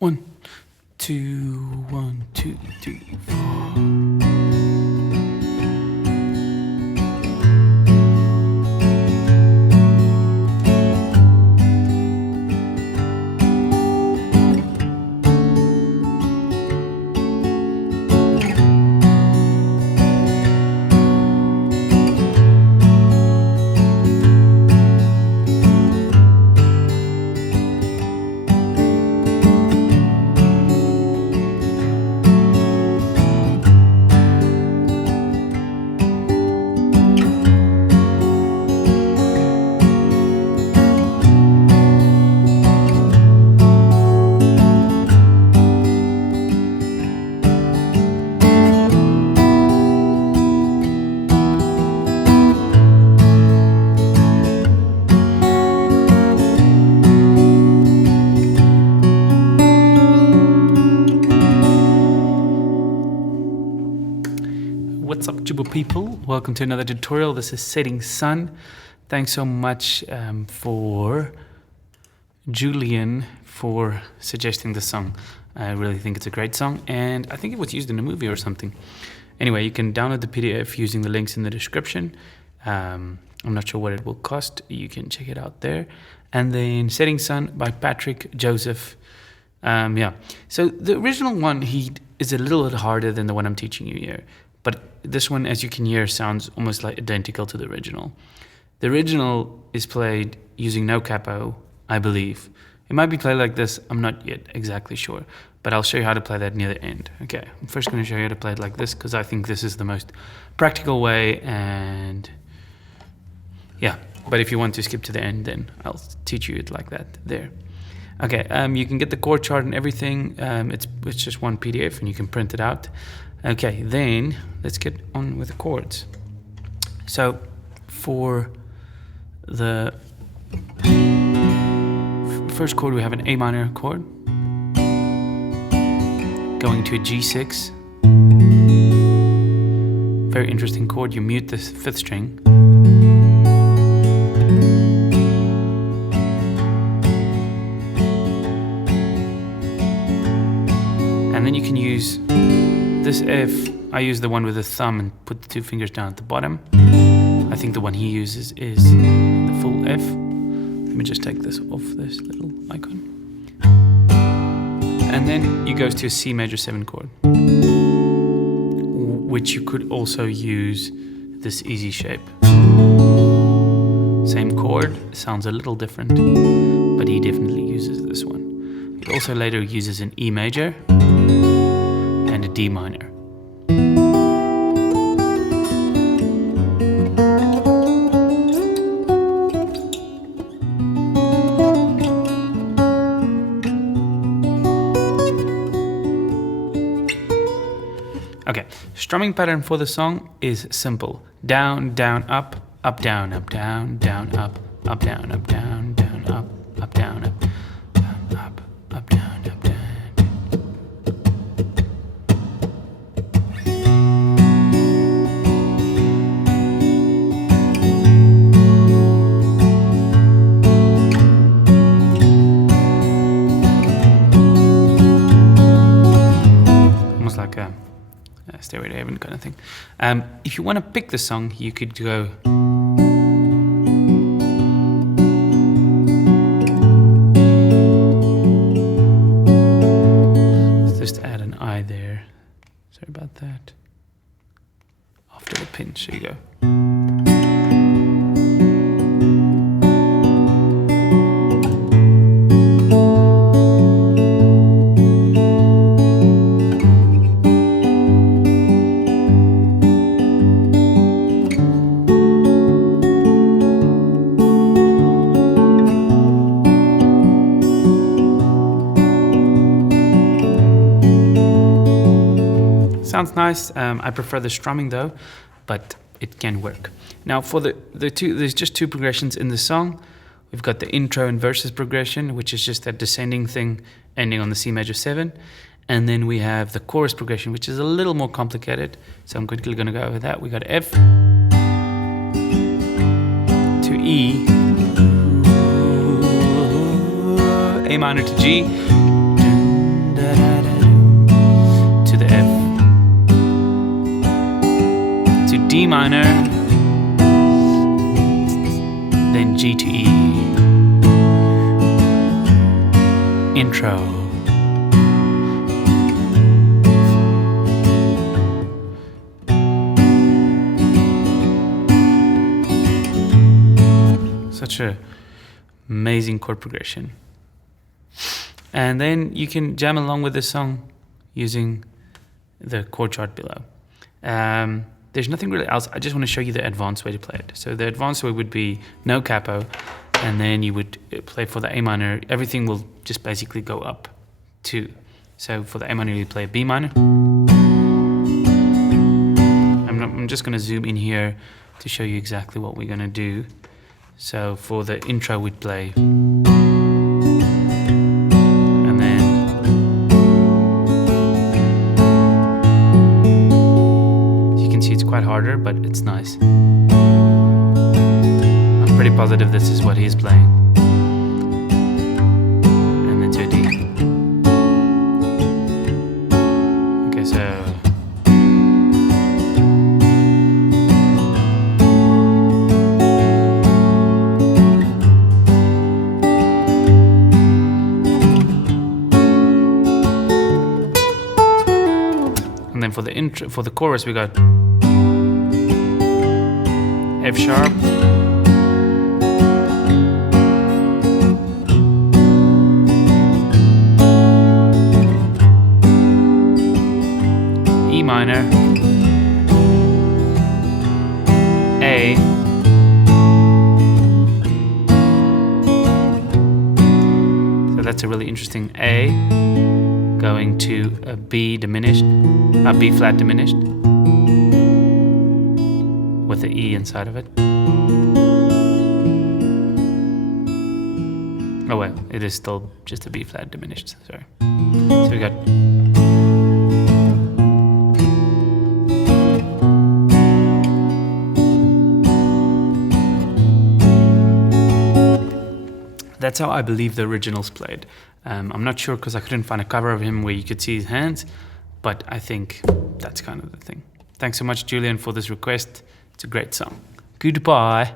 1, 2, 1, 2, 3, 4. What's up, Jooba people? Welcome to another tutorial. This is Setting Sun. Thanks so much for Julian for suggesting the song. I really think it's a great song, and I think it was used in a movie or something. Anyway, you can download the PDF using the links in the description. I'm not sure what it will cost. You can check it out there. And then Setting Sun by Patrick Joseph. Yeah. So the original one is a little bit harder than the one I'm teaching you here. But this one, as you can hear, sounds almost like identical to the original. The original is played using no capo, I believe. It might be played like this, I'm not yet exactly sure. But I'll show you how to play that near the end. Okay, I'm first going to show you how to play it like this, because I think this is the most practical way, and yeah. But if you want to skip to the end, then I'll teach you it like that there. Okay, you can get the chord chart and everything. It's just one PDF, and you can print it out. Okay, then let's get on with the chords. So for the first chord, we have an A minor chord going to a G6. Very interesting chord. You mute the 5th string. And then you can use this F. I use the one with the thumb and put the 2 fingers down at the bottom. I think the one he uses is the full F. Let me just take this off this little icon. And then it goes to a C major 7 chord, which you could also use this easy shape. Same chord, sounds a little different, but he definitely uses this one. He also later uses an E major and a D minor. Okay, strumming pattern for the song is simple. Down, down, up, up, down, up, down, down, up, up, down, up, down, down, up, up, down, up, down, up, up, down, up, down. Almost like a Stairway to Heaven kind of thing. If you want to pick the song, you could go let's just add an I there. Sorry about that. After the pinch, there you go. Sounds nice. I prefer the strumming though, but it can work. Now for the two, there's just 2 progressions in the song. We've got the intro and verses progression, which is just that descending thing ending on the C major 7. And then we have the chorus progression, which is a little more complicated. So I'm quickly going to go over that. We got F to E, A minor to G, G minor, then G to E. Intro. Such a amazing chord progression. And then you can jam along with this song using the chord chart below. There's nothing really else. I just want to show you the advanced way to play it. So the advanced way would be no capo, and then you would play for the A minor. Everything will just basically go up 2. So for the A minor, you play a B minor. I'm just going to zoom in here to show you exactly what we're going to do. So for the intro, we'd play, and then you can see it's quite harder, but it's nice. I'm pretty positive this is what he's playing. And then to a D. Okay, so and then for the intro, for the chorus, we got F sharp, E minor, A, so that's a really interesting A, going to a B diminished, a B flat diminished, with the E inside of it. Oh well, it is still just a B flat diminished, sorry. So we got that's how I believe the original's played. I'm not sure because I couldn't find a cover of him where you could see his hands, but I think that's kind of the thing. Thanks so much, Julian, for this request. It's a great song. Goodbye.